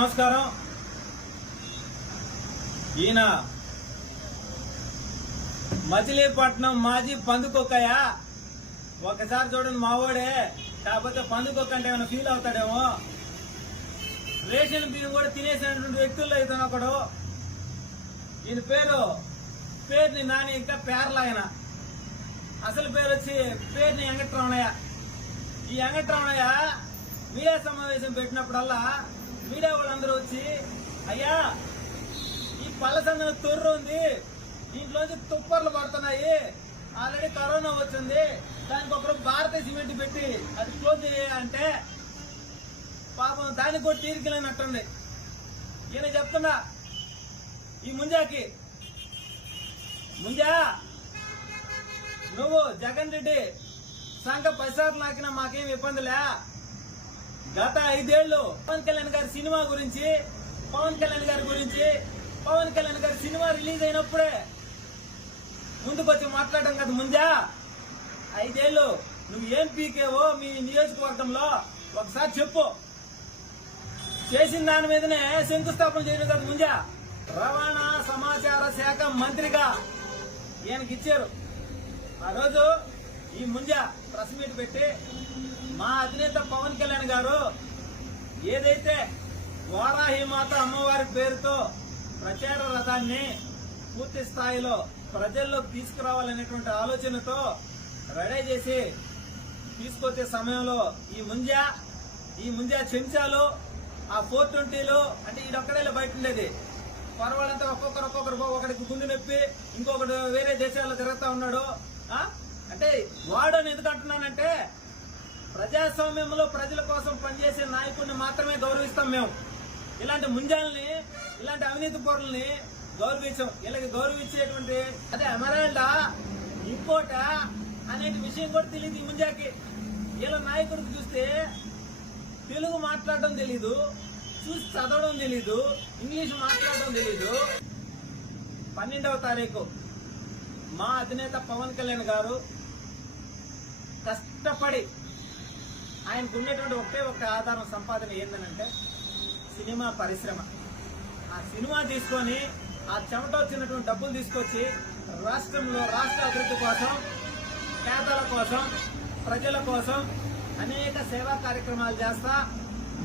నమస్కారం. ఈయన మచిలీపట్నం మాజీ పందుకొక్కయ్య. ఒకసారి చూడండి మావోడే, కాకపోతే పందుకొక్క అంటే ఏమైనా ఫీల్ అవుతాడేమో. రేషన్ బియ్యం కూడా తినేసినటువంటి వ్యక్తుల్లో ఇతను ఒకడు. ఈయన పేరుని నాని, ఇంకా పేర్లాయన. అసలు పేరు వచ్చి పేరుని వెంకటరమణయ్య. ఈ వెంకటరమణయ్య మీడియా సమావేశం పెట్టినప్పుడల్లా మీడియా వాళ్ళందరూ వచ్చి, అయ్యా ఈ పల్లసంగ తొర్రు ఉంది, దీంట్లోంచి తుప్పర్లు పడుతున్నాయి, ఆల్రెడీ కరోనా వచ్చింది, దానికి ఒకరు భారతీయ సిమెంట్ పెట్టి అది క్లోజ్ చేయాలంటే పాపం దానికి కూడా తీరికలేనట్టుంది. ఈయన చెప్తున్నా ఈ ముంజాకి, ముంజా నువ్వు జగన్ రెడ్డి సంఘ 10 సార్లు నాకినా మాకేం ఇబ్బందిలే. గత 5 ఏళ్లు పవన్ కళ్యాణ్ గారి సినిమా గురించి, పవన్ కళ్యాణ్ గారి సినిమా రిలీజ్ అయినప్పుడే ముందుకొచ్చి మాట్లాడడం కదా ముంజా. 5 ఏళ్లు నువ్వు ఏం పీకేవో మీ నియోజకవర్గంలో ఒకసారి చెప్పు. చేసిన దాని మీదనే శంకుస్థాపన చేయడం కదా ముంజా. రవాణా సమాచార శాఖ మంత్రిగా ఈయనకి ఇచ్చారు. ఆ రోజు ఈ ముంజా ప్రెస్ మీట్ పెట్టి, మా అధినేత పవన్ కళ్యాణ్ గారు ఏదైతే వారాహిమాత అమ్మవారి పేరుతో ప్రచార రథాన్ని పూర్తి స్థాయిలో ప్రజల్లోకి తీసుకురావాలనేటువంటి ఆలోచనతో రెడీ చేసి తీసుకొచ్చే సమయంలో ఈ ముంజా చెంచాలు, ఆ 420లో అంటే ఈడొక్కడేలా బయట ఉండేది, పర్వాలంతా ఒక్కొక్కరు ఒకడికి గుండె నొప్పి, ఇంకొకడు వేరే దేశాల్లో తిరుగుతా ఉన్నాడు. అంటే వాడని ఎందుకు అంటున్నానంటే, ప్రజాస్వామ్యంలో ప్రజల కోసం పనిచేసే నాయకుడిని మాత్రమే గౌరవిస్తాం మేము. ఇలాంటి ముంజాలని, ఇలాంటి అవినీతి పరులని గౌరవించాం. వీళ్ళకి గౌరవించేటువంటి అదే ఎమరాల్డా ఇంకోట అనే విషయం కూడా తెలియదు ఈ ముంజాకి. వీళ్ళ నాయకుడికి చూస్తే తెలుగు మాట్లాడడం తెలీదు, చూసి చదవడం తెలీదు, ఇంగ్లీష్ మాట్లాడడం తెలీదు. 12వ తారీఖు మా అధినేత పవన్ కళ్యాణ్ గారు కష్టపడి ఆయనకు ఉన్నటువంటి ఒకే ఆధారం సంపాదన ఏంటనంటే సినిమా పరిశ్రమ. ఆ సినిమా తీసుకొని ఆ చెమట వచ్చినటువంటి డబ్బులు తీసుకొచ్చి రాష్ట్రంలో రాష్ట్ర అభివృద్ధి కోసం, పేదల కోసం, ప్రజల కోసం అనేక సేవా కార్యక్రమాలు చేస్తా,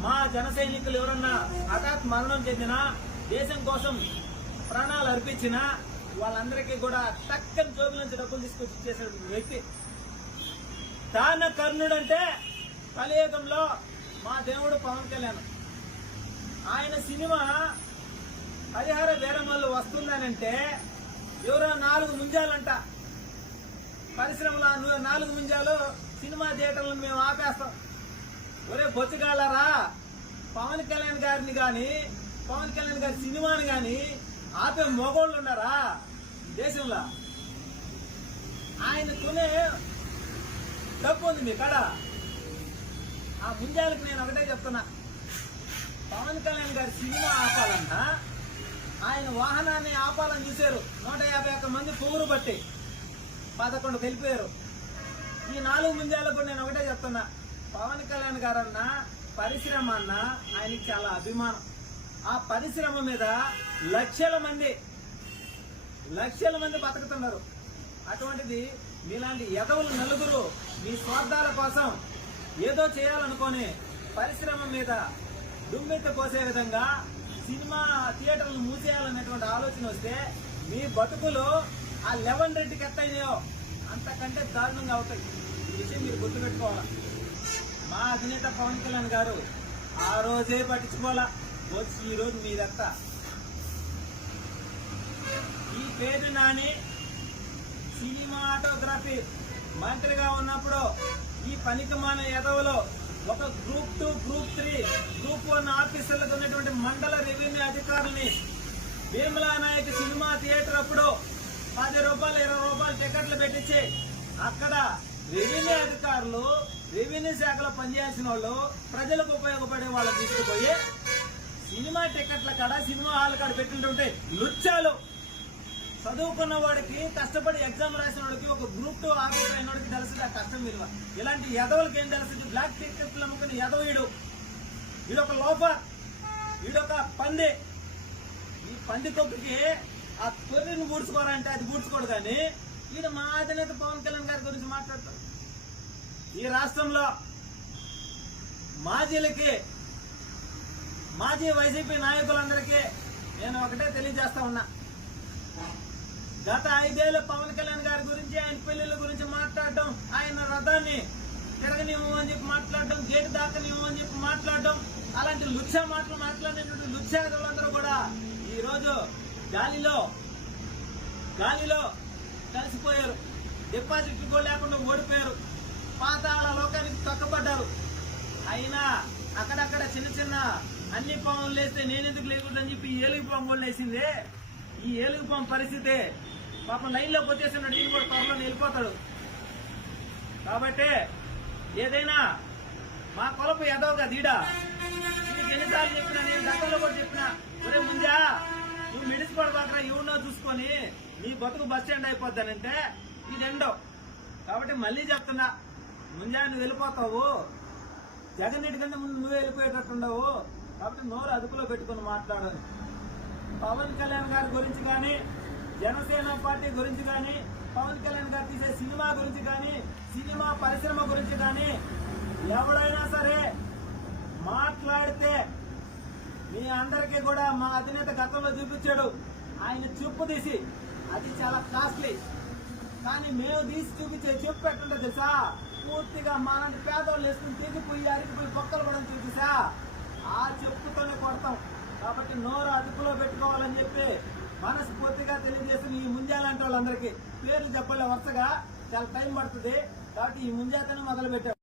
మా జన సైనికులు ఎవరన్నా హఠాత్ మరణం చెందినా, దేశం కోసం ప్రాణాలు అర్పించినా వాళ్ళందరికీ కూడా టక్కని జోబుల నుంచి డబ్బులు తీసుకొచ్చి ఇచ్చేసే వ్యక్తి. దాన కర్ణుడంటే కలియుగంలో మా దేవుడు పవన్ కళ్యాణ్. ఆయన సినిమా హరిహర వీరమల్లు వస్తుందనంటే ఎవరో 4 ముంజాలంట పరిశ్రమలో 4 ముంజాలు సినిమా థియేటర్లను మేము ఆపేస్తాం. ఒరే బొచ్చుగాలరా, పవన్ కళ్యాణ్ గారిని గాని, పవన్ కళ్యాణ్ గారి సినిమాని గాని ఆపే మొగోళ్ళు ఉన్నారా దేశంలో? ఆయన కొనే డబ్బు ఉంది మీ కాడ. ఆ ముంజాలకు నేను ఒకటే చెప్తున్నా, పవన్ కళ్యాణ్ గారి సినిమా ఆపాలంట, ఆయన వాహనాన్ని ఆపాలని చూశారు. 151 మంది పొగురు బట్టి 11 వెళ్ళిపోయారు. ఈ 4 ముంజాలకు నేను ఒకటే చెప్తున్నా, పవన్ కళ్యాణ్ గారన్న పరిశ్రమ అన్న ఆయనకి చాలా అభిమానం. ఆ పరిశ్రమ మీద లక్షల మంది బతుకుతున్నారు. అటువంటిది మీలాంటి ఎదవులు నలుగురు మీ స్వార్థాల కోసం ఏదో చేయాలనుకొని పరిశ్రమ మీద దుమ్మెత్తి పోసే విధంగా సినిమా థియేటర్లు మూసేయాలనేటువంటి ఆలోచన వస్తే మీ బతుకులు ఆ 11 రెడ్డికి ఎత్తయ్యో అంతకంటే దారుణంగా అవుతాయి. ఈ విషయం మీరు గుర్తుపెట్టుకోవాలా. మా అధినేత పవన్ కళ్యాణ్ గారు ఆ రోజే పట్టించుకోవాలా, వచ్చి ఈ రోజు మీదంతా ఈ పేరు నాని సినిమాటోగ్రఫీ మంత్రిగా ఉన్నప్పుడు ఈ పనికిమాన ఎదవలో ఒక గ్రూప్ 2, గ్రూప్ 3, గ్రూప్ 1 ఆఫీసర్లకు ఉన్నటువంటి మండల రెవెన్యూ అధికారులని భీమలా నాయక్ సినిమా థియేటర్ అప్పుడు 10 రూపాయలు 20 రూపాయలు టికెట్లు పెట్టించి అక్కడ రెవెన్యూ అధికారులు రెవెన్యూ శాఖలో పనిచేయాల్సిన వాళ్ళు ప్రజలకు ఉపయోగపడే వాళ్ళని తీసుకుపోయి సినిమా టికెట్ల కాడ సినిమా హాల్ కాడ పెట్టింటుంటే లుచ్చాలు. చదువుకున్న వాడికి కష్టపడి ఎగ్జామ్ రాసిన వాడికి ఒక గ్రూప్ 2 ఆఫీసర్ అయిన వాడికి తెలిసింది ఆ కష్టం విలువ. ఇలాంటి ఎదవలకి ఏం తెలిసింది? బ్లాక్ టికెట్లు అమ్ముకుని ఎదవీడు, వీడొక లోఫర్, వీడొక పంది. ఈ పంది కొక్కుకి ఆ కొర్రిని పూడ్చుకోవాలంటే అది పూడ్చుకోడు. కానీ వీడు మా అధినేత పవన్ కళ్యాణ్ గారి గురించి మాట్లాడతాడు. ఈ రాష్ట్రంలో మాజీ వైసీపీ నాయకులందరికీ నేను ఒకటే తెలియజేస్తా ఉన్నా. గత 5 ఏళ్ళు పవన్ కళ్యాణ్ గారి గురించి, ఆయన పెళ్లిళ్ళ గురించి మాట్లాడడం, ఆయన రథాన్ని తిరగనివ్వమని చెప్పి మాట్లాడడం, గేటు దాకనివ్వమని చెప్పి మాట్లాడడం, అలాంటి లుచ్చా మాటలు మాట్లాడినటువంటి లుచ్చాదులందరూ కూడా ఈ రోజు గాలిలో కలిసిపోయారు. డిపాజిట్లు కూడా లేకుండా ఓడిపోయారు. పాతాళ లోకానికి తొక్కబడ్డారు. అయినా అక్కడక్కడ చిన్న అన్ని పాములు వేస్తే నేనెందుకు లేకూడదని చెప్పి ఈ ఏలుగు పాము కూడా వేసిందే. ఈ ఏలుగు పాము పరిస్థితి పాపం లైన్లోకి వచ్చేసినాడు. ఈయన కూడా త్వరలో వెళ్ళిపోతాడు. కాబట్టి ఏదైనా మా కొలపు ఎదవగా దీడా నీకు ఎన్నిసార్లు చెప్పినా, నేను గతంలో కూడా చెప్పినా, ఒరే ముంజా నువ్వు మిడిసిపడబాకరా, ఎవరినో చూసుకొని నీ బతుకు బస్ స్టాండ్ అయిపోద్దానంటే ఇది ఎండో. కాబట్టి మళ్ళీ చెప్తున్నా, ముంజా నువ్వు వెళ్ళిపోతావు, జగన్ రెడ్డి కంటే ముందు నువ్వే వెళ్ళిపోయేటట్టుండవు. కాబట్టి నోరు అదుపులో పెట్టుకుని మాట్లాడాలి. పవన్ కళ్యాణ్ గారి గురించి కానీ, జనసేన పార్టీ గురించి కానీ, పవన్ కళ్యాణ్ గారు తీసే సినిమా గురించి కానీ, సినిమా పరిశ్రమ గురించి కానీ ఎవడైనా సరే మాట్లాడితే మీ అందరికీ కూడా మా అధినేత గతంలో చూపించాడు. ఆయన చెప్పు తీసి, అది చాలా కాస్ట్లీ. కానీ మేము తీసి చూపించే చెప్పు ఎట్లుంటే తెలుసా, పూర్తిగా మాలాంటి పేదవాళ్ళు వేసుకుని తెగిపోయి అరిగిపోయి పొక్కలు పడని చూపిసా, ఆ చెప్పుతోనే కొడతాం. కాబట్టి నోరు అదుపులో పెట్టుకోవాలని చెప్పి మనస్ఫూర్తిగా తెలియజేసిన ఈ ముంజాలంటే వాళ్ళందరికీ పేర్లు చెప్పలే, వరుసగా చాలా టైం పడుతుంది. కాబట్టి ఈ ముంజాతను మొదలు పెట్టాం.